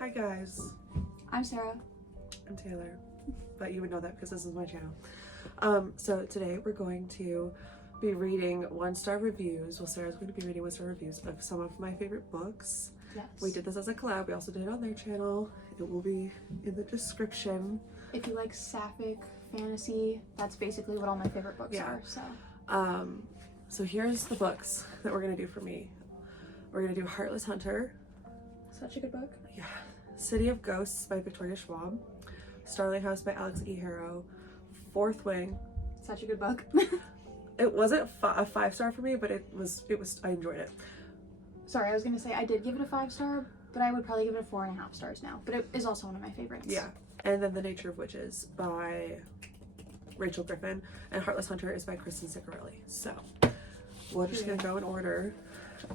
Hi guys, I'm Sarah. I'm Taylor, but you would know that because this is my channel. So today we're going to be reading 1-star reviews. Well, Sarah's going to be reading 1-star reviews of some of my favorite books. Yes. We did this as a collab. We also did it on their channel. It will be in the description. If you like sapphic fantasy, that's basically what all my favorite books are. So here's the books that we're gonna do for me. We're gonna do Heartless Hunter. Such a good book. Yeah. City of Ghosts by Victoria Schwab. Starling House by Alex E. Harrow. Fourth Wing. Such a good book. It wasn't a 5-star for me, but it was I enjoyed it. Sorry, I was gonna say I did give it a 5-star, but I would probably give it a 4.5 stars now. But it is also one of my favorites. Yeah. And then The Nature of Witches by Rachel Griffin, and Heartless Hunter is by Kristen Ciccarelli. So we're just gonna go in order,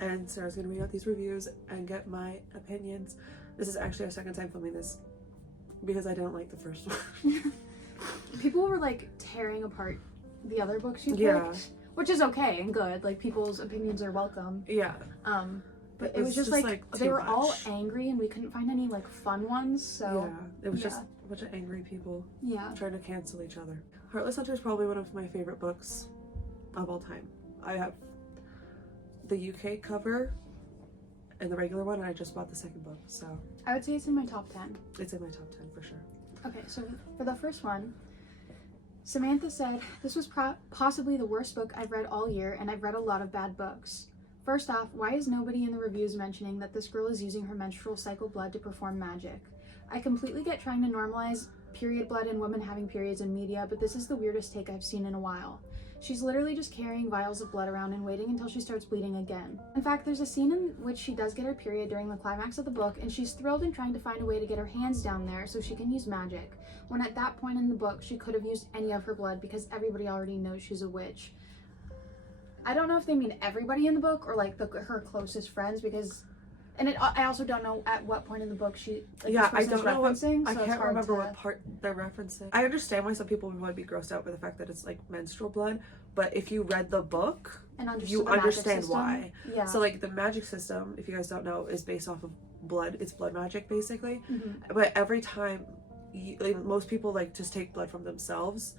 and Sarah's gonna read out these reviews and get my opinions. This is actually our second time filming this because I didn't like the first one. People were like tearing apart the other books you picked, Yeah. which is okay and good. Like people's opinions are welcome. Yeah. But it was just like they too were all much. angry and we couldn't find any like fun ones. So yeah, it was just a bunch of angry people trying to cancel each other. Heartless Hunter is probably one of my favorite books of all time. I have the UK cover and the regular one, and I just bought the second book, so I would say it's in my top 10. it's in my top 10 for sure. Okay, so for the first one, Samantha said, "This was possibly the worst book I've read all year, and I've read a lot of bad books. First off, why is nobody in the reviews mentioning that this girl is using her menstrual cycle blood to perform magic? I completely get trying to normalize period blood and women having periods in media, but this is the weirdest take I've seen in a while. She's literally just carrying vials of blood around and waiting until she starts bleeding again. In fact, there's a scene in which she does get her period during the climax of the book, and she's thrilled and trying to find a way to get her hands down there so she can use magic, when at that point in the book, she could have used any of her blood because everybody already knows she's a witch." I don't know if they mean everybody in the book or like her closest friends, because I also don't know at what point in the book she I don't know referencing. I can't remember what part they're referencing. I understand why some people would be grossed out by the fact that it's like menstrual blood, but if you read the book, and you understand why. Yeah. So like the magic system, if you guys don't know, is based off of blood. It's blood magic basically. Mm-hmm. But every time, most people like just take blood from themselves.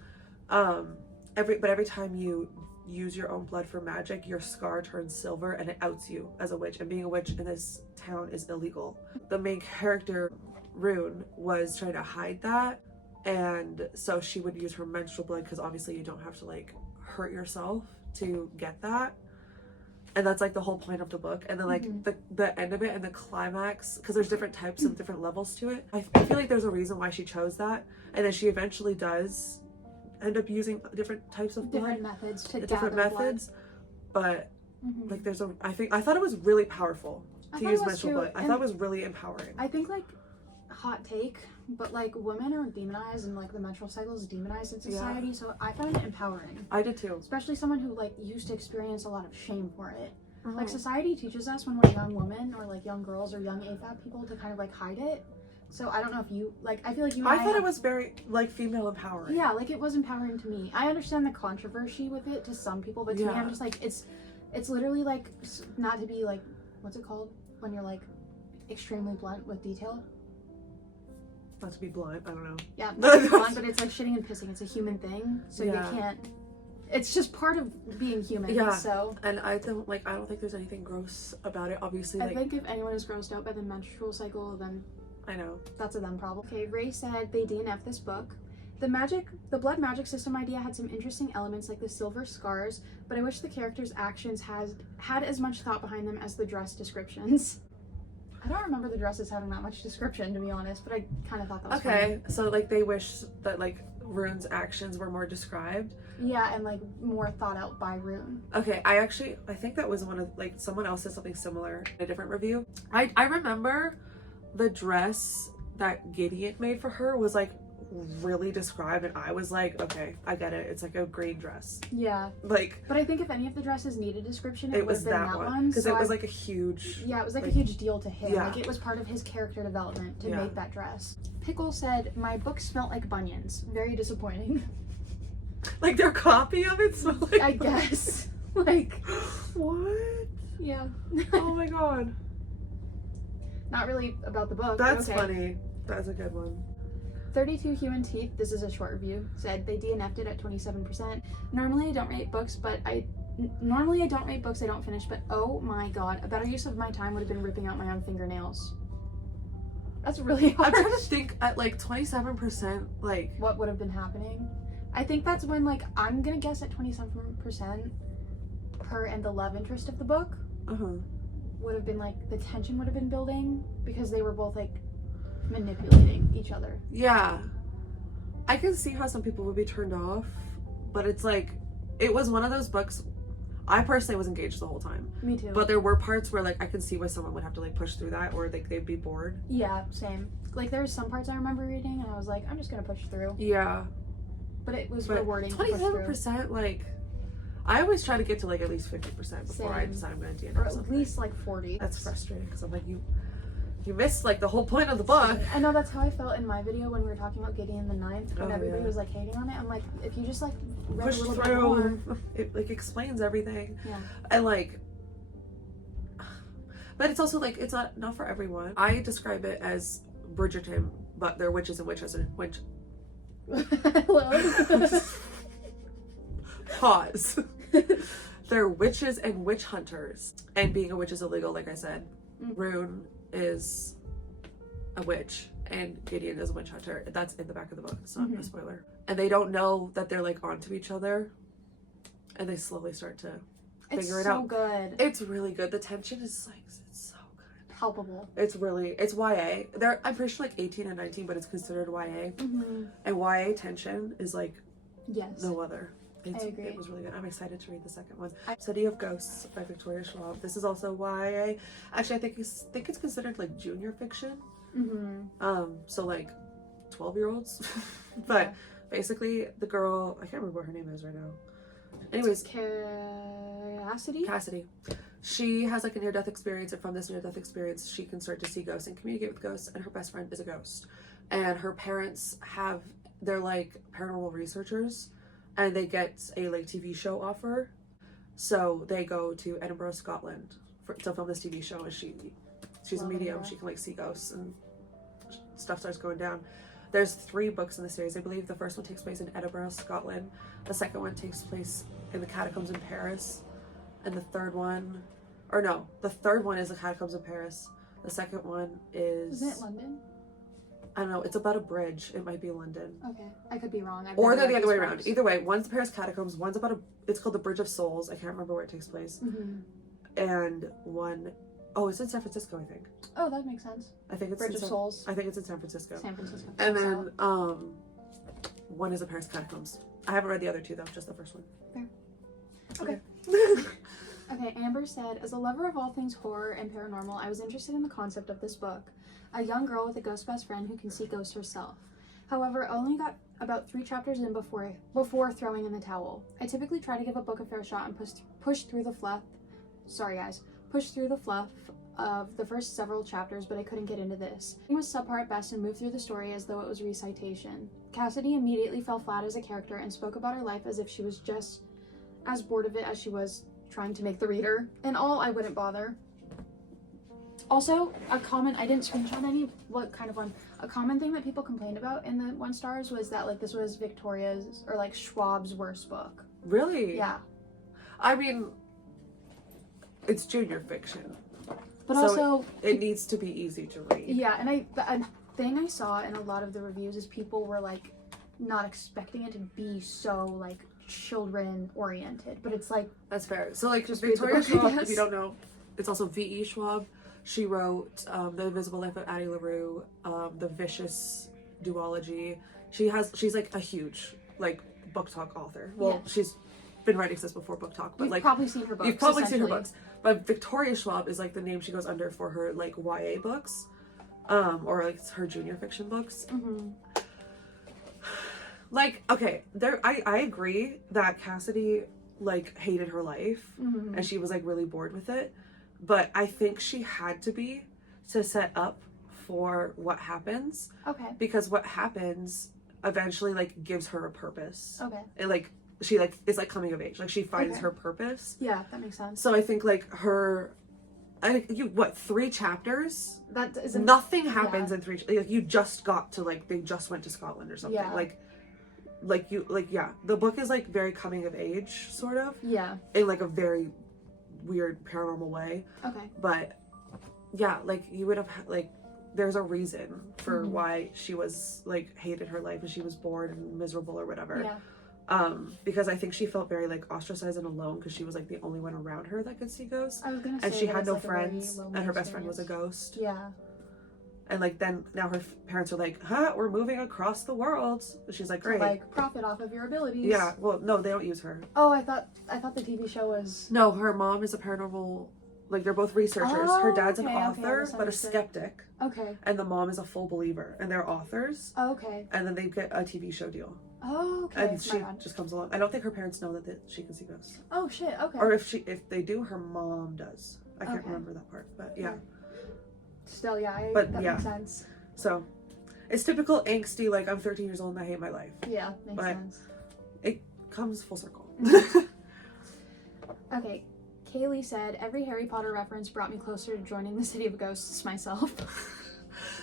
Every time you use your own blood for magic, your scar turns silver and it outs you as a witch, and being a witch in this town is illegal. The main character, Rune, was trying to hide that, and so she would use her menstrual blood because obviously you don't have to like hurt yourself to get that, and that's like the whole point of the book. And then like the end of it and the climax, because there's different types of different levels to it. I feel like there's a reason why she chose that, and then she eventually does end up using different types of blood, different methods to different gather methods blood. But like there's I thought it was really powerful to use menstrual blood. I thought it was really empowering. I think, like, hot take, but like women are demonized and like the menstrual cycle is demonized in society, so I find it empowering. I did too. Especially someone who like used to experience a lot of shame for it. Like society teaches us when we're young women or like young girls or young AFAB people to kind of like hide it. So I don't know if you, like, I feel like you and I thought it was very, like, female empowering. Yeah, like, it was empowering to me. I understand the controversy with it to some people, but to me, I'm just like, it's literally, like, not to be, like, what's it called? When you're, like, extremely blunt with detail? Not to be blunt, I don't know. Yeah, not to be blunt, but it's, like, shitting and pissing. It's a human thing, so you can't, it's just part of being human, so. And I don't think there's anything gross about it, obviously. I think if anyone is grossed out by the menstrual cycle, then I know. That's a them problem. Okay, Ray said they DNF this book. The blood magic system idea had some interesting elements like the silver scars, but I wish the characters' actions had as much thought behind them as the dress descriptions. I don't remember the dresses having that much description, to be honest, but I kind of thought that was funny. So like they wish that like Rune's actions were more described. Yeah, and like more thought out by Rune. Okay, I think that was one of, like, someone else said something similar in a different review. I remember the dress that Gideon made for her was like really described, and I was like, okay, I get it. It's like a green dress. Yeah. Like, but I think if any of the dresses needed description, it was would have been that one. Because it was like a huge. Yeah, it was like a huge deal to him. Yeah. Like it was part of his character development to make that dress. Pickle said, "My book smelled like bunions. Very disappointing." Like their copy of it smelled like. I guess. Like. What? Yeah. Oh my god. Not really about the book. That's okay. funny. That's a good one. 32 Human Teeth, this is a short review, said they DNF'd it at 27%. Normally I don't rate books, I don't finish, but oh my god, a better use of my time would have been ripping out my own fingernails. That's really hard. I'm trying to think at like 27%, like... what would have been happening? I think that's when, like, I'm gonna guess at 27%, her and the love interest of the book would have been, like, the tension would have been building because they were both, like, manipulating each other. Yeah. I can see how some people would be turned off, but it's like, it was one of those books, I personally was engaged the whole time. Me too. But there were parts where, like, I could see why someone would have to, like, push through that, or, like, they'd be bored. Yeah, same. Like, there were some parts I remember reading, and I was like, I'm just gonna push through. Yeah. But it was rewarding. 27%, like, I always try to get to, like, at least 50% before I decide I'm gonna DNF or at something. least, like, 40. That's frustrating, because I'm like, you missed, like, the whole point of the book. I know that's how I felt in my video when we were talking about Gideon the Ninth, when everybody yeah. was, like, hating on it. I'm like, if you just, like, read Push a little through. bit more. It, like, explains everything. Yeah. And, like, but it's also, like, it's not for everyone. I describe it as Bridgerton, but they're witches and witches and witch. Hello. Pause. They're witches and witch hunters. And being a witch is illegal, like I said. Rune is a witch and Gideon is a witch hunter. That's in the back of the book. It's not a spoiler. And they don't know that they're, like, onto each other. And they slowly start to figure it out. It's so good. It's really good. The tension is, like, it's so good. Palpable. It's YA. I'm pretty sure, like, 18 and 19, but it's considered YA. And YA tension is, like, no other. I agree. It was really good. I'm excited to read the second one. City of Ghosts by Victoria Schwab. This is also YA. Actually, I think it's considered, like, junior fiction. So, like, 12-year-olds. But basically, the girl, I can't remember what her name is right now. Anyways, Cassidy. She has, like, a near-death experience, and from this near-death experience, she can start to see ghosts and communicate with ghosts, and her best friend is a ghost. And her parents they're, like, paranormal researchers, and they get a, like, TV show offer. So they go to Edinburgh, Scotland to film this TV show, and she's a medium. She can, like, see ghosts, and stuff starts going down. There's 3 books in the series. I believe the first one takes place in Edinburgh, Scotland. The second one takes place in the catacombs in Paris. And the third one is the catacombs in Paris. The second one is... Isn't it London? I don't know. It's about a bridge. It might be London. Okay. I could be wrong. Or they're the other way around. Either way, one's the Paris catacombs, one's about it's called the Bridge of Souls. I can't remember where it takes place. And one... Oh, it's in San Francisco, I think. Oh, that makes sense. I think it's Bridge of Souls. I think it's in San Francisco. And then one is the Paris catacombs. I haven't read the other 2 though, just the first one. Fair. Okay. Okay, Amber said, as a lover of all things horror and paranormal, I was interested in the concept of this book. A young girl with a ghost best friend who can see ghosts herself. However, I only got about 3 chapters in before throwing in the towel. I typically try to give a book a fair shot and push through the fluff. Sorry guys. Push through the fluff of the first several chapters, but I couldn't get into this. It was subpar at best and moved through the story as though it was recitation. Cassidy immediately fell flat as a character and spoke about her life as if she was just as bored of it as she was trying to make the reader. In all, I wouldn't bother. Also, a comment, I didn't screenshot any, what kind of one? A common thing that people complained about in the 1 stars was that, like, this was Victoria's, or, like, Schwab's worst book. Really? Yeah. I mean, it's junior fiction. But so also... it needs to be easy to read. Yeah, and a thing I saw in a lot of the reviews is people were, like, not expecting it to be so, like, children-oriented. But it's, like... That's fair. So, like, just Victoria Schwab, if you don't know, it's also V.E. Schwab. She wrote The Invisible Life of Addie LaRue, The Vicious Duology. She's, like, a huge, like, book talk author. Well, she's been writing since before book talk, but You've probably seen her books. You've probably seen her books. But Victoria Schwab is, like, the name she goes under for her, like, YA books. Or, like, her junior fiction books. Like, okay, I agree that Cassidy, like, hated her life. And she was, like, really bored with it. But I think she had to set up for what happens. Okay. Because what happens eventually, like, gives her a purpose. Okay. And, like, she, like, is, like, coming of age. Like, she finds her purpose. Yeah, that makes sense. So I think, like, her 3 chapters? That isn't. Nothing happens in 3. Like, you just got to, like, they just went to Scotland or something. Yeah. The book is like very coming of age, sort of. Yeah. In like a very weird paranormal way. Okay. But yeah, like you would have like, there's a reason for why she was like hated her life and she was bored and miserable or whatever. Yeah. Because I think she felt very like ostracized and alone because she was like the only one around her that could see ghosts. I was gonna say, and she that had it's, no like, a very friends, lonely and her best friend was a experience. ghost. Yeah. And like then now her parents are like, huh, we're moving across the world. And she's like, To, great. like, profit off of your abilities. Yeah. Well, no, they don't use her. Oh, I thought the TV show was. No, her mom is a paranormal. Like they're both researchers. Oh, her dad's an okay, I author, but a misunderstood. skeptic, Okay. and the mom is a full believer. And they're authors, Oh, okay. and then they get a TV show deal. Oh, okay. And she just comes along. I don't think her parents know that she can see ghosts. Oh shit. Okay. Or if they do, her mom does. I can't Okay. remember that part, but yeah. Still, yeah. But, that yeah. makes sense. So, it's typical angsty. Like I'm 13 years old and I hate my life. Yeah, makes But- sense. It comes full circle. Okay. Kaylee said, every Harry Potter reference brought me closer to joining the City of Ghosts myself.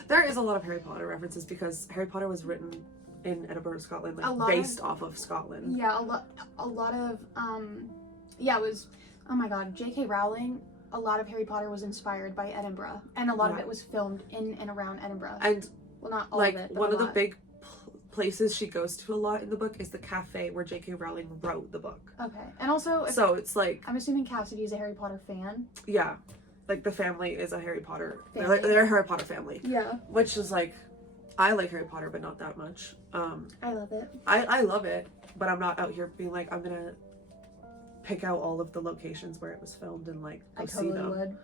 There is a lot of Harry Potter references because Harry Potter was written in Edinburgh, Scotland, A like lot based off of Scotland. Yeah, a lot of, yeah, it was, oh my god, J.K. Rowling, a lot of Harry Potter was inspired by Edinburgh, and a lot of Yeah. it was filmed in and around Edinburgh. And Well, not all like of it, but one a of the lot. big places she goes to a lot in the book is the cafe where J.K. Rowling wrote the book. Okay, and also, So it's like, I'm assuming Cassidy is a Harry Potter fan. yeah, like the family is a Harry Potter. Family. They're a Harry Potter family, Yeah. which is like, I like Harry Potter, but not that much. I love it. I love it, but I'm not out here being like, I'm gonna pick out all of the locations where it was filmed and like go I see totally them. would.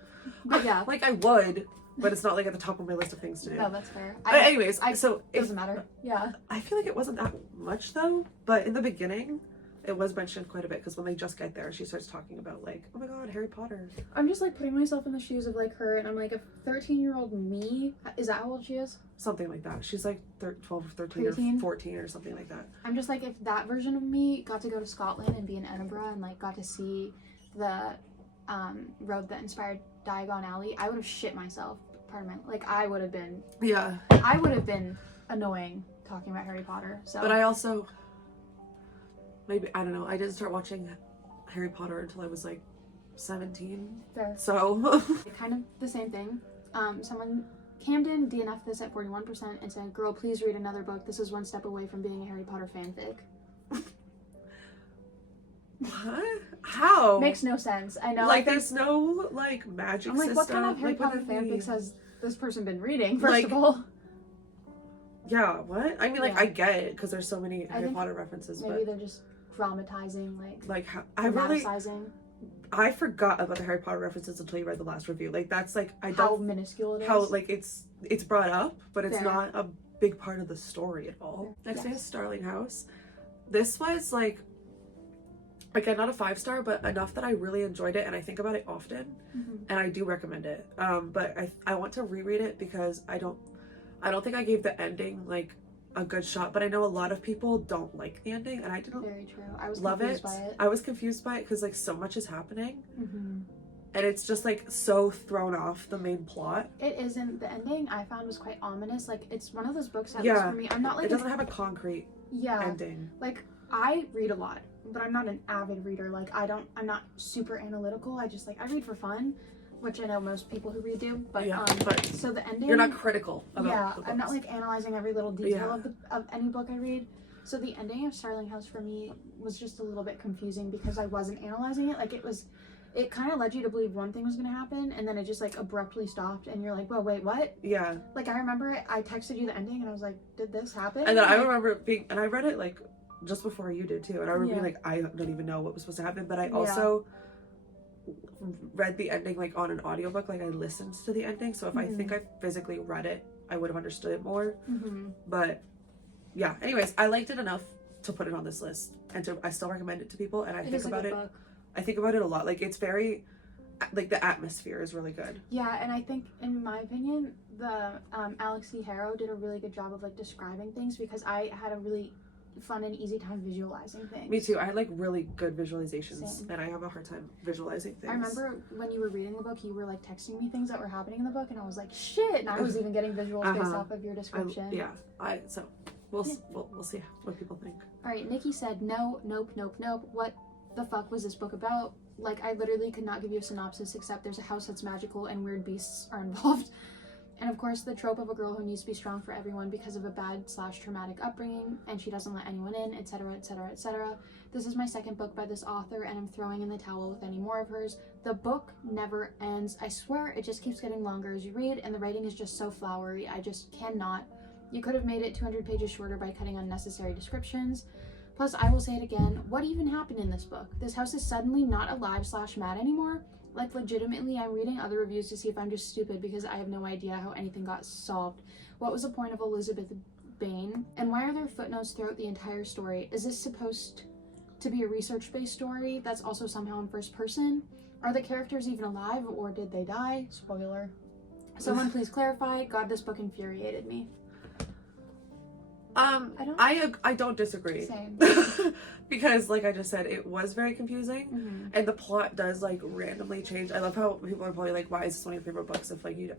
But yeah. Like I would, but it's not like at the top of my list of things to do. No, that's fair. But anyways, so It doesn't matter. Yeah. I feel like it wasn't that much though, but in the beginning it was mentioned quite a bit because when they just get there she starts talking about like, oh my god, Harry Potter. I'm just like putting myself in the shoes of like her, and I'm like, a 13-year-old me, is that how old she is? Something like that. She's like 12 or 13 Preteen? or 14 or something like that. I'm just like, if that version of me got to go to Scotland and be in Edinburgh and like got to see the road that inspired Diagon Alley, I would have shit myself. Pardon me. Like I would have been annoying talking about Harry Potter. So But I also, maybe, I don't know, I didn't start watching Harry Potter until I was like 17. fair. So, Kind of the same thing. Camden DNF'd this at 41% and said, girl, please read another book. This is one step away from being a Harry Potter fanfic. what? How? Makes no sense. I know. Like, there's no, like, magic I'm like, system. what kind of Harry Like, what Potter do you mean? fanfics has this person been reading, first Like, of all? Yeah, what? I mean, like, Yeah. I get it, because there's so many Harry think Potter references, Maybe but, they're just dramatizing, like how, I forgot about the Harry Potter references until you read the last review. Like, that's, like, I how don't, minuscule it is. how, like, it's brought up, but it's Fair. not a big part of the story at all. Fair. Next Yes. thing is Starling House. This was, like, again, not a 5-star, but enough that I really enjoyed it, and I think about it often, Mhm. and I do recommend it. But I want to reread it because I don't think I gave the ending like a good shot. But I know a lot of people don't like the ending, and I didn't Very true. I was love confused it. by it. I was confused by it because like so much is happening, Mm-hmm. and it's just like so thrown off the main plot. It isn't. The ending I found was quite ominous. Like, it's one of those books that Yeah. was for me. I'm not like It doesn't have a concrete yeah. ending. Like, I read a lot, but I'm not an avid reader. Like, I'm not super analytical. I just, like, I read for fun, which I know most people who read do. But, Yeah, but so the ending... You're not critical about yeah, the books. I'm not, like, analyzing every little detail Yeah. of any book I read. So the ending of Starling House for me was just a little bit confusing because I wasn't analyzing it. Like, it kind of led you to believe one thing was going to happen, and then it just, like, abruptly stopped, and you're like, well, wait, what? Yeah. Like, I remember I texted you the ending, and I was like, did this happen? And then I Like, remember being, and I read it like just before you did too, and I remember being Yeah. like, I don't even know what was supposed to happen, but I Yeah. also read the ending like on an audiobook, like I listened to the ending, so if I think I physically read it, I would have understood it more. Mhm. But yeah, anyways, I liked it enough to put it on this list, and I still recommend it to people, and I It think is a about good it. book. I think about it a lot. Like it's very, like the atmosphere is really good. Yeah, and I think, in my opinion, the Alex C. Harrow did a really good job of like describing things because I had a really fun and easy time visualizing things. Me too. I had like really good visualizations, Same. and I have a hard time visualizing things. I remember when you were reading the book, you were like texting me things that were happening in the book, and I was like, shit. And I was even getting visuals based off of your description. So we'll see what people think. All right, Nikki said, no, nope. What the fuck was this book about? Like, I literally could not give you a synopsis except there's a house that's magical and weird beasts are involved. And of course, the trope of a girl who needs to be strong for everyone because of a bad/traumatic upbringing, and she doesn't let anyone in, etc., etc., etc. This is my second book by this author, and I'm throwing in the towel with any more of hers. The book never ends. I swear, it just keeps getting longer as you read, and the writing is just so flowery. I just cannot. You could have made it 200 pages shorter by cutting unnecessary descriptions. Plus, I will say it again, what even happened in this book? This house is suddenly not alive/mad anymore? Like, legitimately, I'm reading other reviews to see if I'm just stupid because I have no idea how anything got solved. What was the point of Elizabeth Bain? And why are there footnotes throughout the entire story? Is this supposed to be a research-based story that's also somehow in first person? Are the characters even alive, or did they die? Spoiler. Someone please clarify. God, this book infuriated me. I don't disagree. Same. Because like I just said, it was very confusing, Mm-hmm. and the plot does like randomly change. I love how people are probably like, why is this one of your favorite books if like you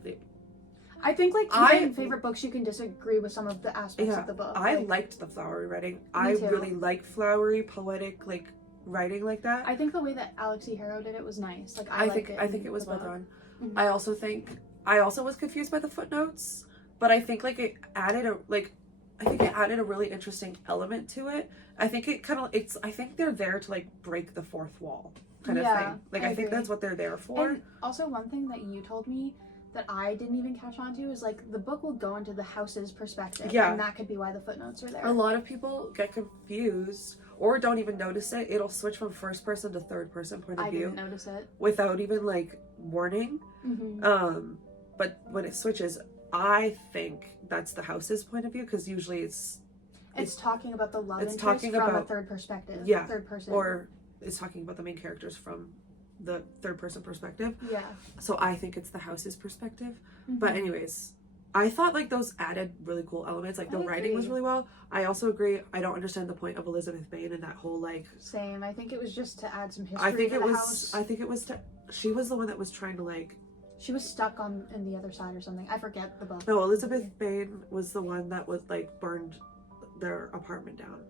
I think like even favorite books, you can disagree with some of the aspects of the book. I liked the flowery writing. I too. really like flowery, poetic, like writing like that. I think the way that Alex E. Harrow did it was nice. Like I think it was well done. Mm-hmm. I also was confused by the footnotes, but I think like it added a really interesting element to it. I think I think they're there to like break the fourth wall kind of thing. Like I think that's what they're there for. And also one thing that you told me that I didn't even catch on to is like the book will go into the house's perspective. Yeah. And that could be why the footnotes are there. A lot of people get confused or don't even notice it. It'll switch from first person to third person point of view. I didn't notice it. Without even like warning. Mm-hmm. But when it switches, I think that's the house's point of view, because usually it's talking about the love it's interest talking from about, a third perspective. Yeah. Third person. Or it's talking about the main characters from the third person perspective. Yeah. So I think it's the house's perspective. Mm-hmm. But anyways, I thought like those added really cool elements. Like the writing was really well. I also agree. I don't understand the point of Elizabeth Bain and that whole like. Same. I think it was just to add some history to the house. I think it was. She was the one that was trying to like. She was stuck in the other side or something. I forget the book. No, Elizabeth Bain was the one that was like burned their apartment down.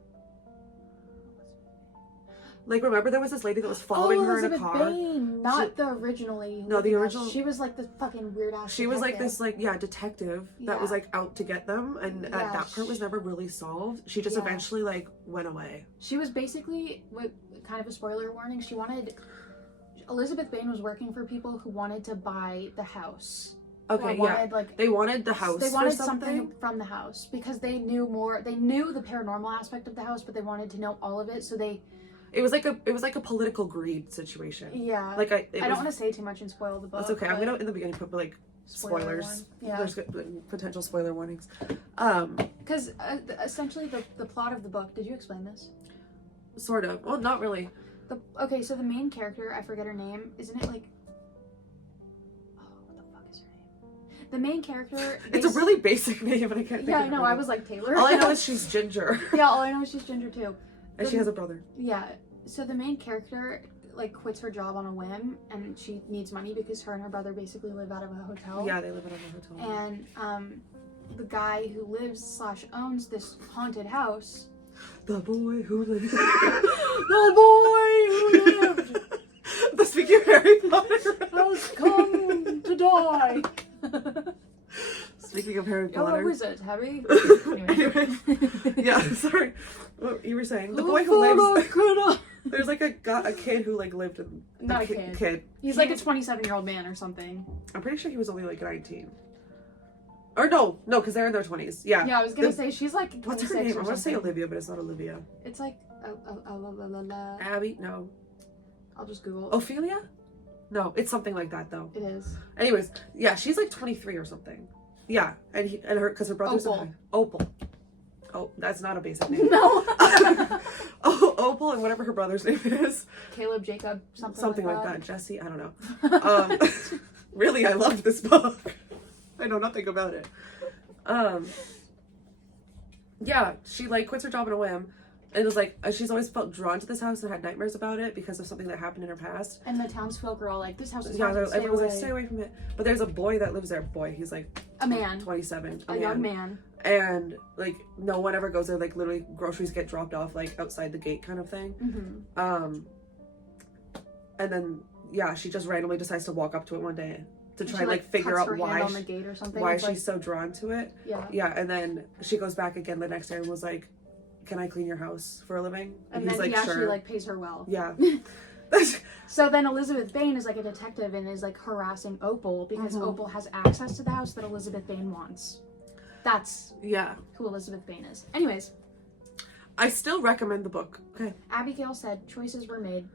Like, remember there was this lady that was following her in a car? Bain, not the originally. No, the original. She was like the fucking weird ass. She was like this, like, detective that was like out to get them, and that part was never really solved. She just eventually like went away. She was basically, with kind of a spoiler warning, Elizabeth Bain was working for people who wanted to buy the house. Okay, they wanted the house. They wanted something from the house because they knew more. They knew the paranormal aspect of the house, but they wanted to know all of it. So it was like a political greed situation. Yeah. Like I don't want to say too much and spoil the book. That's okay. I'm gonna in the beginning put like spoilers. Yeah. There's potential spoiler warnings. Because essentially the plot of the book. Did you explain this? Sort of. Well, not really. Okay, so the main character, I forget her name. Isn't it like? Oh, what the fuck is her name? The main character. It's a really basic name, but I can't think Yeah, of I it. know. I was like Taylor. All I know is she's ginger. Yeah, all I know is she's ginger too. And she has a brother. Yeah. So the main character like quits her job on a whim, and she needs money because her and her brother basically live out of a hotel. Yeah, they live out of a hotel. And the guy who lives/owns this haunted house. The boy who lived. The boy who lived. The speaking of Harry Potter has come to die. Speaking of Harry You're Potter. a wizard, Harry. Anyway. Yeah, sorry. What you were saying? The boy who lives. There's like a kid who like lived in. Not a kid. He's like a 27-year-old man or something. I'm pretty sure he was only like 19. Or no, because they're in their 20s. Yeah. Yeah, I was gonna say she's like. What's her name? I want to say Olivia, but it's not Olivia. It's like Abby? No. I'll just Google. Ophelia? No, it's something like that though. It is. Anyways, yeah, she's like 23 or something. Yeah, and her because her brother's Opal. Oh, that's not a basic name. No. Oh, Opal and whatever her brother's name is. Caleb, Jacob, something like that. Jesse, I don't know. Really, I loved this book. I know nothing about it. Yeah, she like quits her job on a whim. And it was like, she's always felt drawn to this house and had nightmares about it because of something that happened in her past. And the townsfolk are all like, this house is Yeah, haunted, everyone's like, stay away from it. But there's a boy that lives there. Boy, he's like a man. 27. A young man. And like, no one ever goes there. Like, literally, groceries get dropped off like outside the gate kind of thing. Mm-hmm. And then, yeah, she just randomly decides to walk up to it one day to try and like figure cuts out her hand on the gate or something. why It's she's so drawn to it. Yeah. Yeah, and then she goes back again the next day and was like, can I clean your house for a living? And he's then like, he actually sure. like pays her well. Yeah. So then Elizabeth Bain is like a detective and is like harassing Opal because Opal has access to the house that Elizabeth Bain wants. That's who Elizabeth Bain is. Anyways. I still recommend the book. Okay. Abigail said choices were made.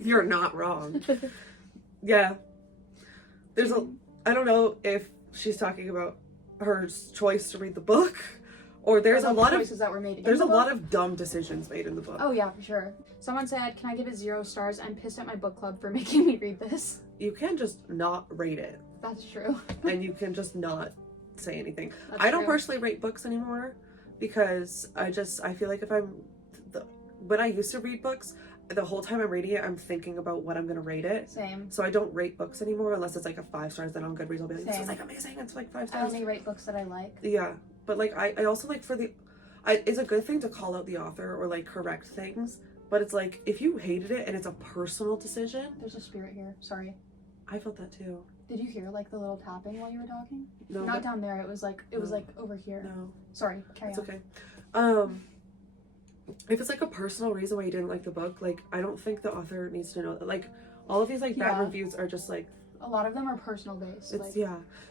You're not wrong. Yeah. I don't know if she's talking about her choice to read the book, or there's a lot of choices that were made. There's a lot of dumb decisions made in the book. Oh yeah, for sure. Someone said, "Can I give it 0 stars? I'm pissed at my book club for making me read this." You can just not rate it. That's true. And you can just not say anything. That's I don't true. personally rate books anymore because I feel like when I used to read books, the whole time I'm reading it, I'm thinking about what I'm gonna rate it. Same. So I don't rate books anymore unless it's like a 5 stars. Then on Goodreads I'll be like, this Same. is like amazing. It's like 5 I stars. only rate books that I like. Yeah, but like I also like it's a good thing to call out the author or like correct things. But it's like if you hated it and it's a personal decision. There's a spirit here. Sorry. I felt that too. Did you hear like the little tapping while you were talking? No. Not down there. It was like over here. No. Sorry. Carry on. It's okay. If it's like a personal reason why you didn't like the book, like I don't think the author needs to know that. Like all of these like bad reviews are just like a lot of them are personal based. It's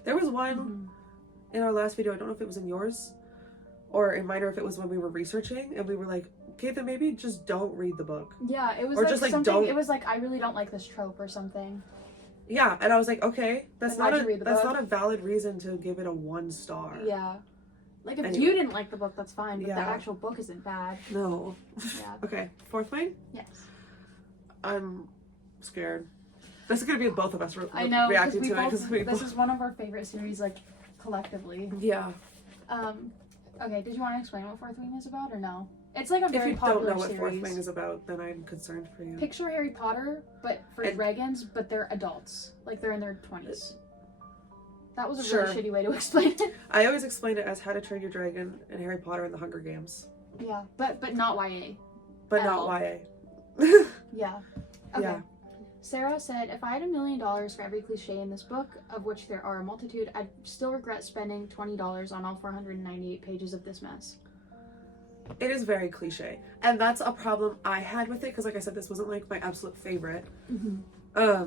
There was one in our last video. I don't know if it was in yours or in mine, or if it was when we were researching and we were like, okay, then maybe just don't read the book. Yeah, it was or like just, like, something. don't... It was like I really don't like this trope or something. Yeah, and I was like, okay, that's not a valid reason to give it a 1 star. Yeah. Like, if you didn't like the book, that's fine, but the Yeah. actual book isn't bad. No. Yeah. Okay, 4th one? Yes. I'm scared. This is going to be both of us I know, reacting to it. Because this is one of our favorite series, like, collectively. Yeah. Okay, did you want to explain what 4th Wing is about, or no? It's like a If very you popular don't know what series. 4th Wing is about, then I'm concerned for you. Picture Harry Potter, but for dragons, but they're adults. Like, they're in their 20s. That was a really shitty way to explain it. I always explain it as How to Train Your Dragon and Harry Potter and the Hunger Games. Yeah, but not YA. But not YA. Yeah. Okay. Yeah. Sarah said, if I had $1 million for every cliche in this book, of which there are a multitude, I'd still regret spending $20 on all 498 pages of this mess. It is very cliche. And that's a problem I had with it, because like I said, this wasn't like my absolute favorite. I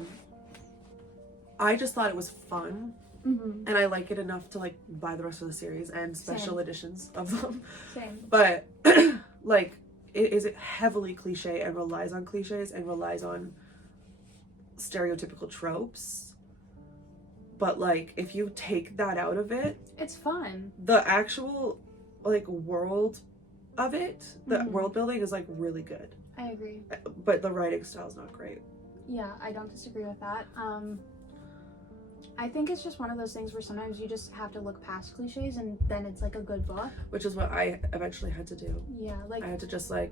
just thought it was fun. And I like it enough to like buy the rest of the series and special editions of them. Same. But like it is heavily cliche and relies on cliches and relies on stereotypical tropes. But like if you take that out of it, it's fun. The actual like world of it, the world building is like really good. I agree. But the writing style is not great. Yeah, I don't disagree with that. I think it's just one of those things where sometimes you just have to look past cliches and then it's like a good book. Which is what I eventually had to do. Yeah, like... I had to just like...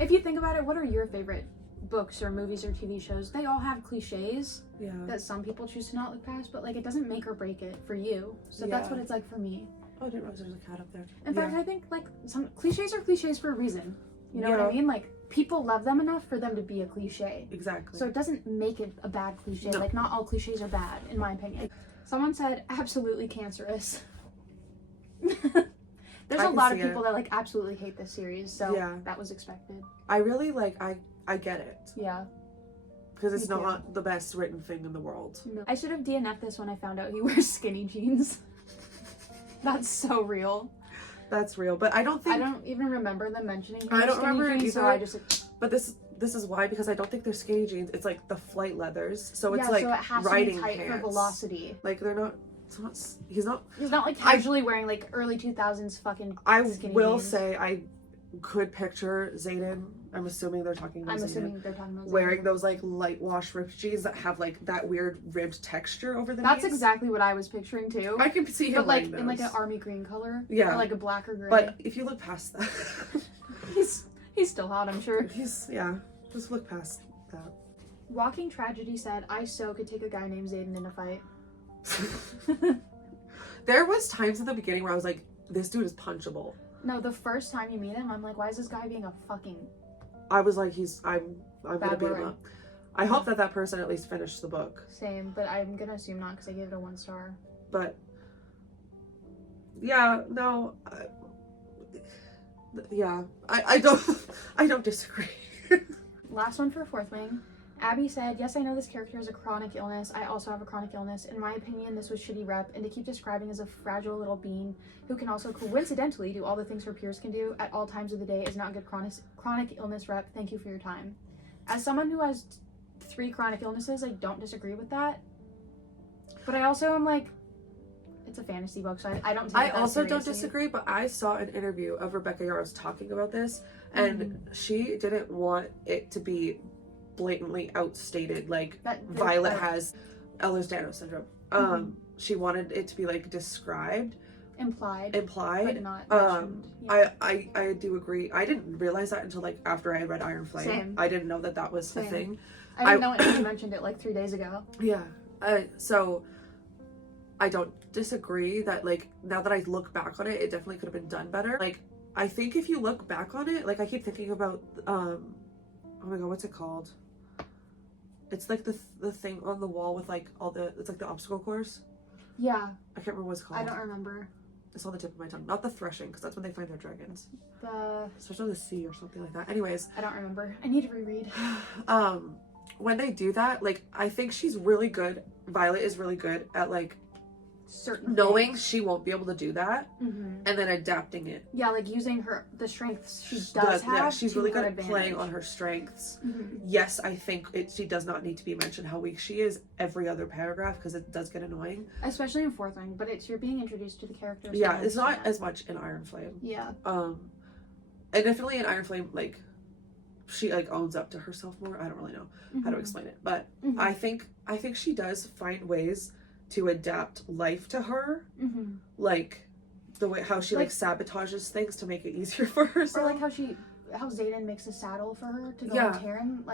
If you think about it, what are your favorite books or movies or TV shows? They all have cliches that some people choose to not look past, but like it doesn't make or break it for you. So that's what it's like for me. Oh, I didn't realize there was a cat up there. In fact, I think like some cliches are cliches for a reason. You know what I mean? Like, people love them enough for them to be a cliche. Exactly. So it doesn't make it a bad cliche. No. Like, not all cliches are bad, in my opinion. Someone said, absolutely cancerous. There's a lot of people that, like, absolutely hate this series, so that was expected. I really, like, I get it. Yeah. Because it's not the best written thing in the world. No. I should have DNF'd this when I found out he wears skinny jeans. That's so real. That's real, but I don't even remember them mentioning. I don't remember it either. So I just. But this is why, because I don't think they're skinny jeans. It's like the flight leathers, so it's like so it has riding to be tight pants. for velocity. Like they're not. He's not like casually wearing like early 2000s fucking. I skinny will jeans. say could picture Xaden, I'm assuming they're talking about Xaden, wearing those like light wash ripped jeans that have like that weird ribbed texture over the That's knees. exactly what I was picturing too. I can see him but like wearing those. in like an army green color. Yeah. Or like a black or gray. But if you look past that, he's still hot, I'm sure. just look past that. Walking Tragedy said, I so could take a guy named Xaden in a fight. There was times at the beginning where I was like, this dude is punchable. No, the first time you meet him, I'm like, why is this guy being a fucking... I was like, I'm gonna beat him boy. up. I hope that person at least finished the book. Same, but I'm gonna assume not because I gave it a 1 star. But yeah, no, I don't disagree. Last one for Fourth Wing. Abby said, yes, I know this character has a chronic illness. I also have a chronic illness. In my opinion, this was shitty rep, and to keep describing as a fragile little being who can also coincidentally do all the things her peers can do at all times of the day is not good chronic illness rep. Thank you for your time. As someone who has 3 chronic illnesses, I don't disagree with that. But I also am like, it's a fantasy book, so I don't take it that also don't seriously. disagree, but I saw an interview of Rebecca Yarros talking about this, and she didn't want it to be blatantly outstated like Violet has Ehlers-Danlos syndrome. She wanted it to be like described, implied, but not mentioned. Yeah. I do agree. I didn't realize that until like after I had read Iron Flame. Same. I didn't know that was a thing. I didn't know it until you mentioned it like 3 days ago. Yeah. So I don't disagree that like now that I look back on it, it definitely could have been done better. Like I think if you look back on it, like I keep thinking about oh my god, what's it called? It's like the thing on the wall with like it's like the obstacle course. Yeah. I can't remember what it's called. I don't remember. It's on the tip of my tongue. Not the threshing, because that's when they find their dragons. Especially the sea or something like that. Anyways. I don't remember. I need to reread. When they do that, like I think she's really good. Violet is really good at like certain knowing things. She won't be able to do that, and then adapting it. Yeah, like using the strengths she does have. Yeah, she's really good at playing on her strengths. Yes, I think she does not need to be mentioned how weak she is every other paragraph because it does get annoying. Especially in Fourth Wing, but you're being introduced to the characters. Yeah, it's not as much in Iron Flame. Yeah. And definitely in Iron Flame, like she like owns up to herself more. I don't really know how to explain it, but I think she does find ways to adapt life to her, like the way how she like sabotages things to make it easier for herself. Or like how Xaden makes a saddle for her to go on Terran.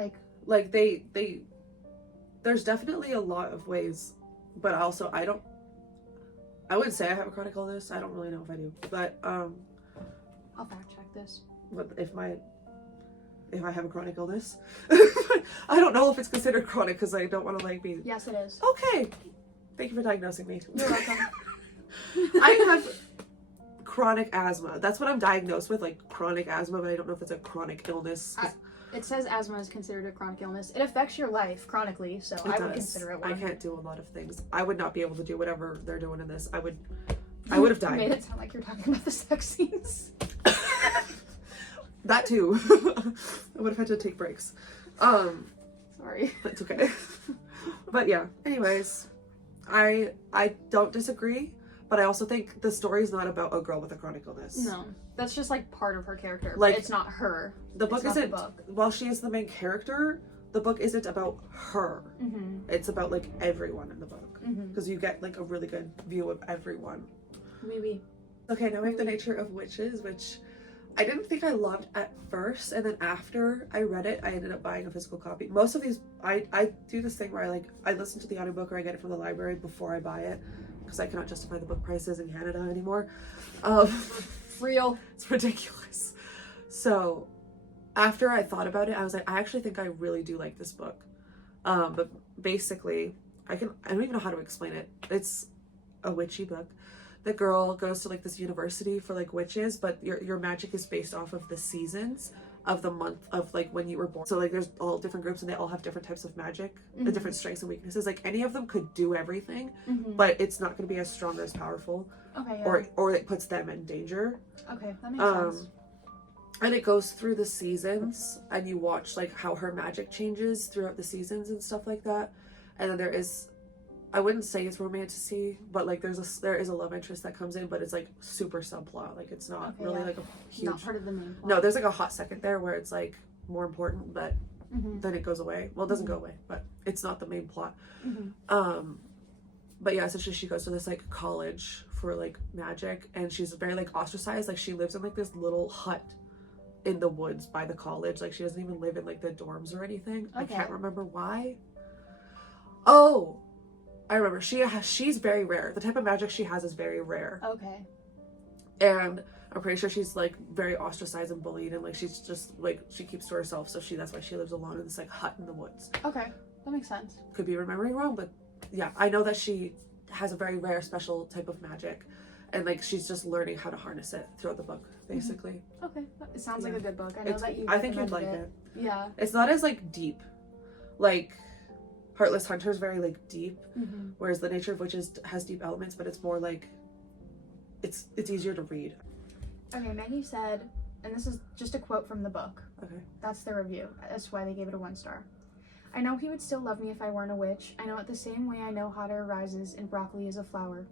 Like they there's definitely a lot of ways, but also I wouldn't say I have a chronic illness. I don't really know if I do, but I'll fact check this. What if I have a chronic illness? I don't know if it's considered chronic because I don't want to like be. Yes, it is. Okay. Thank you for diagnosing me. You're welcome. I have chronic asthma. That's what I'm diagnosed with, like chronic asthma, but I don't know if it's a chronic illness. It says asthma is considered a chronic illness. It affects your life chronically, so I would consider it one. I can't do a lot of things. I would not be able to do whatever they're doing in this. I would have died. You made it sound like you're talking about the sex scenes. That too. I would have had to take breaks. Sorry. That's okay. But yeah, anyways. I don't disagree, but I also think the story is not about a girl with a chronic illness. No, that's just like part of her character. Like, but it's not her. The book isn't. The book. While she is the main character, the book isn't about her. It's about like everyone in the book because you get like a really good view of everyone. Maybe. Okay, now we have The Nature of Witches, which I didn't think I loved at first, and then after I read it, I ended up buying a physical copy. Most of these, I do this thing where I listen to the audiobook or I get it from the library before I buy it, because I cannot justify the book prices in Canada anymore. Real. It's ridiculous. So, after I thought about it, I was like, I actually think I really do like this book. But basically, I don't even know how to explain it. It's a witchy book. The girl goes to like this university for like witches, but your magic is based off of the seasons of the month of like when you were born. So like there's all different groups and they all have different types of magic, the different strengths and weaknesses. Like any of them could do everything, but it's not going to be as strong or as powerful. Okay. Yeah. Or it puts them in danger. Okay, that makes sense. And it goes through the seasons, and you watch like how her magic changes throughout the seasons and stuff like that. And then there is I wouldn't say it's romantic-y, but like there is a love interest that comes in, but it's like super subplot. Like it's not really like a huge. Not part of the main plot. No, there's like a hot second there where it's like more important, but Mm-hmm. then it goes away. Well, it doesn't go away, but it's not the main plot. Mm-hmm. But yeah, essentially she goes to this like college for like magic, and she's very like ostracized. Like she lives in like this little hut in the woods by the college. Like she doesn't even live in like the dorms or anything. I can't remember why. Oh, I remember. She's very rare. The type of magic she has is very rare. Okay. And I'm pretty sure she's like very ostracized and bullied, and like she's just like she keeps to herself, so that's why she lives alone in this like hut in the woods. Okay, that makes sense. Could be remembering wrong, but yeah, I know that she has a very rare special type of magic, and like she's just learning how to harness it throughout the book, basically. Okay, it sounds like a good book. I know that you. I think you'd like it. Yeah. It's not as like deep, like Heartless Hunter is very like deep, whereas The Nature of Witches has deep elements, but it's more like it's easier to read. Okay, Maggie said, and this is just a quote from the book. Okay. That's their review. That's why they gave it a 1 star. I know he would still love me if I weren't a witch. I know it the same way I know hotter rises and broccoli is a flower.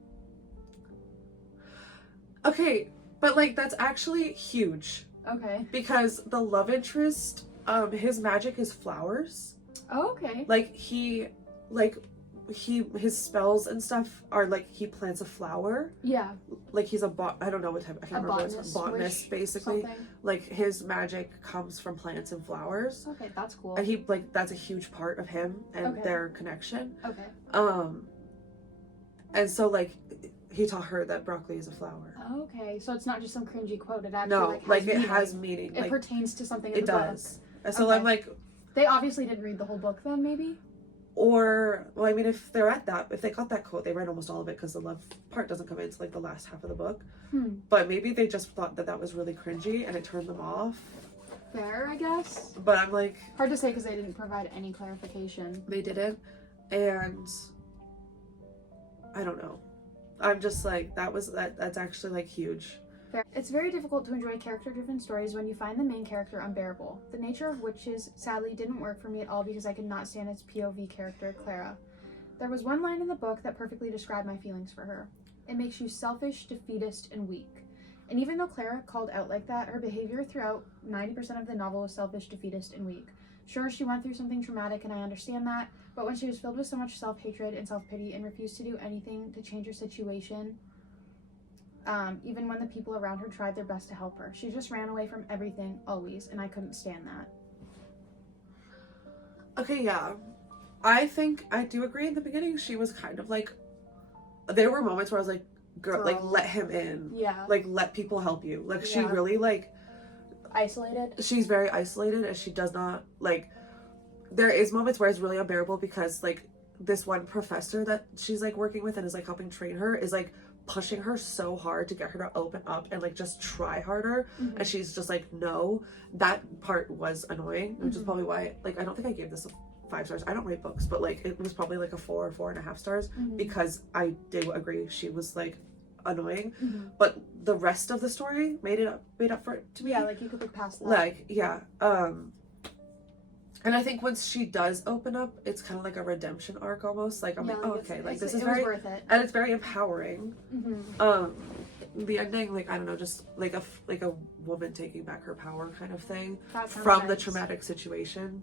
Okay, but like that's actually huge. Okay. Because the love interest, his magic is flowers. Oh, okay. Like his spells and stuff are like he plants a flower. Yeah. Like he's I don't know what type, I can't remember what it's botanist basically. Something. Like his magic comes from plants and flowers. Okay, that's cool. And he like that's a huge part of him and their connection. Okay. And so like he taught her that broccoli is a flower. Okay, so it's not just some cringy quote. It actually No, like it has meaning. It like, pertains to something in it the does. book. So I'm like, they obviously didn't read the whole book then, maybe? Or, well, I mean, if they got that quote, they read almost all of it because the love part doesn't come into like the last half of the book. But maybe they just thought that was really cringy and it turned them off. Fair, I guess. But I'm like... Hard to say because they didn't provide any clarification. They didn't. And I don't know. I'm just like, that's actually like huge. It's very difficult to enjoy character-driven stories when you find the main character unbearable. The Nature of Witches sadly didn't work for me at all because I could not stand its POV character, Clara. There was one line in the book that perfectly described my feelings for her. It makes you selfish, defeatist, and weak. And even though Clara called out like that, her behavior throughout 90% of the novel was selfish, defeatist, and weak. Sure, she went through something traumatic and I understand that, but when she was filled with so much self-hatred and self-pity and refused to do anything to change her situation, even when the people around her tried their best to help her. She just ran away from everything, always, and I couldn't stand that. Okay, yeah. I think I do agree in the beginning. She was kind of like... There were moments where I was like, girl, like, let him in. Yeah. Like, let people help you. Like, she really, like... Isolated? She's very isolated, and she does not, like... There is moments where it's really unbearable because, like, this one professor that she's, like, working with and is, like, helping train her is, like, pushing her so hard to get her to open up and like just try harder, and she's just like, no. That part was annoying, which is probably why like I don't think I gave this a 5 stars. I don't rate books, but like it was probably like a 4 or 4.5 stars because I do agree she was like annoying, but the rest of the story made up for it to me. Yeah, like you could look past that. Like yeah, and I think once she does open up, it's kind of like a redemption arc almost. Like I'm like, oh, okay, like this is very worth it, and it's very empowering. The ending, like I don't know, just like a woman taking back her power kind of thing from the traumatic situation.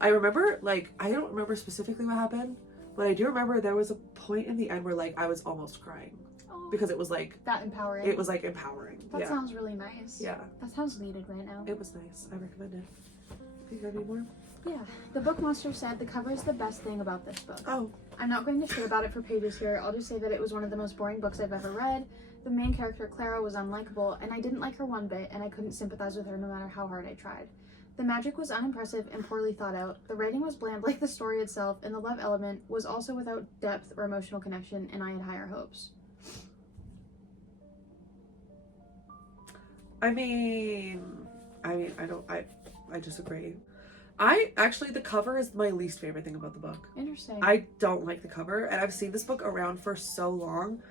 I remember, like I don't remember specifically what happened, but I do remember there was a point in the end where like I was almost crying because it was like that empowering. It was like empowering. That sounds really nice. Yeah, that sounds needed right now. It was nice. I recommend it. You got any more? Yeah. The book monster said the cover is the best thing about this book. Oh. I'm not going to shit about it for pages here. I'll just say that it was one of the most boring books I've ever read. The main character, Clara, was unlikable, and I didn't like her one bit, and I couldn't sympathize with her no matter how hard I tried. The magic was unimpressive and poorly thought out. The writing was bland like the story itself, and the love element was also without depth or emotional connection, and I had higher hopes. I disagree. The cover is my least favorite thing about the book. Interesting. I don't like the cover, and I've seen this book around for so long,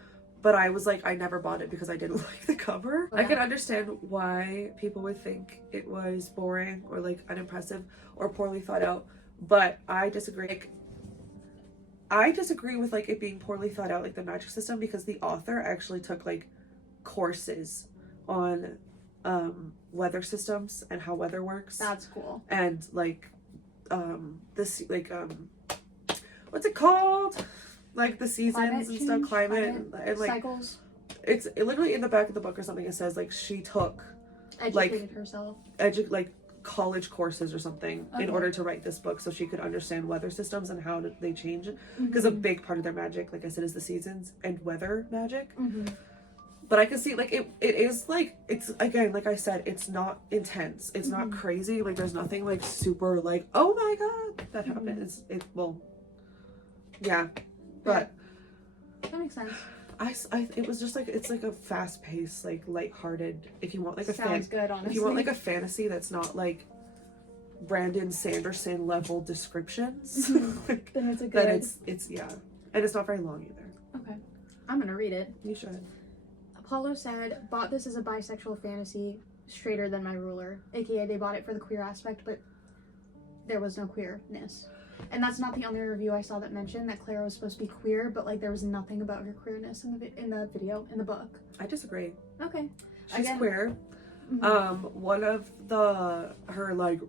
but I was like, I never bought it because I didn't like the cover. I can understand why people would think it was boring or like unimpressive or poorly thought out, but I disagree. Like, I disagree with like it being poorly thought out, like the magic system, because the author actually took like courses on weather systems and how weather works. That's cool. And like what's it called? Like the seasons and stuff, climate and like cycles. It's literally in the back of the book or something. It says like she took Educated herself. Like college courses or something in order to write this book, so she could understand weather systems and how they change. Because a big part of their magic, like I said, is the seasons and weather magic. But I can see like it is like, it's again, like I said, it's not intense, it's not crazy, like there's nothing like super like, oh my god, that happens. But that makes sense. It was just like, it's like a fast-paced, like lighthearted, if you want like Sounds good, honestly. if you want like a fantasy that's not like Brandon Sanderson level descriptions, like, then it's a good. then it's yeah, and it's not very long either. Okay, I'm gonna read it. You should. Apollo said, bought this as a bisexual fantasy, straighter than my ruler, aka they bought it for the queer aspect, but there was no queerness. And that's not the only review I saw that mentioned that Clara was supposed to be queer, but like there was nothing about her queerness in the book. I disagree. Okay. She's queer. One of her like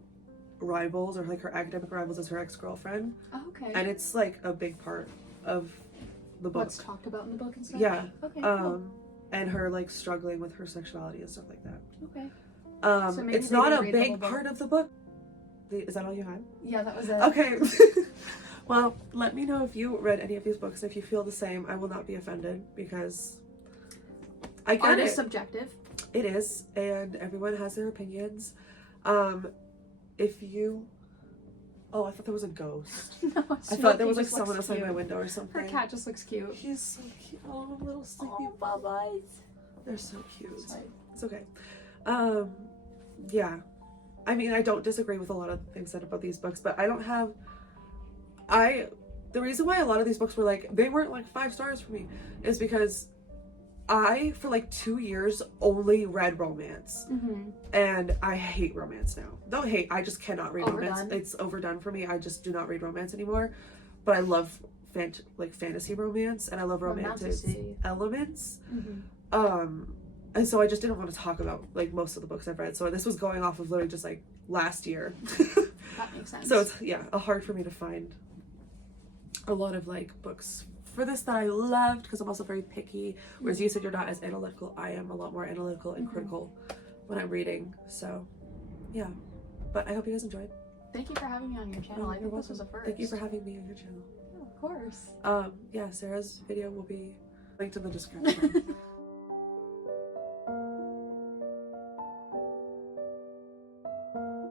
rivals, or like her academic rivals, is her ex-girlfriend. Oh, okay. And it's like a big part of the book. What's talked about in the book and stuff? Yeah. Okay, cool. And her like struggling with her sexuality and stuff like that. Okay. So maybe it's not a big part of the book. Is that all you had? Yeah, that was it. Okay. Well, let me know if you read any of these books. If you feel the same, I will not be offended, because I get Art it. is subjective. It is, and everyone has their opinions. If you... Oh, I thought there was a ghost. No, I thought there was like someone outside my window or something. Her cat just looks cute. He's so cute. Oh, little sleepy. Oh, bye-bye. They're so cute. Sorry. It's okay. Yeah. I mean, I don't disagree with a lot of things said about these books, but I don't have... The reason why a lot of these books were like, they weren't like 5 stars for me, is because I, for like 2 years, only read romance. And I hate romance now. Don't hate, I just cannot read romance. It's overdone for me. I just do not read romance anymore. But I love fantasy romance, and I love romantic elements. And so I just didn't want to talk about like most of the books I've read. So this was going off of literally just like last year. That makes sense. So it's hard for me to find a lot of like books for this that I loved, because I'm also very picky. Whereas you said you're not as analytical, I am a lot more analytical and critical when I'm reading. So yeah, but I hope you guys enjoyed. Thank you for having me on your channel. I think this was a first. Thank you for having me on your channel. Oh, of course. Yeah, Sarah's video will be linked in the description.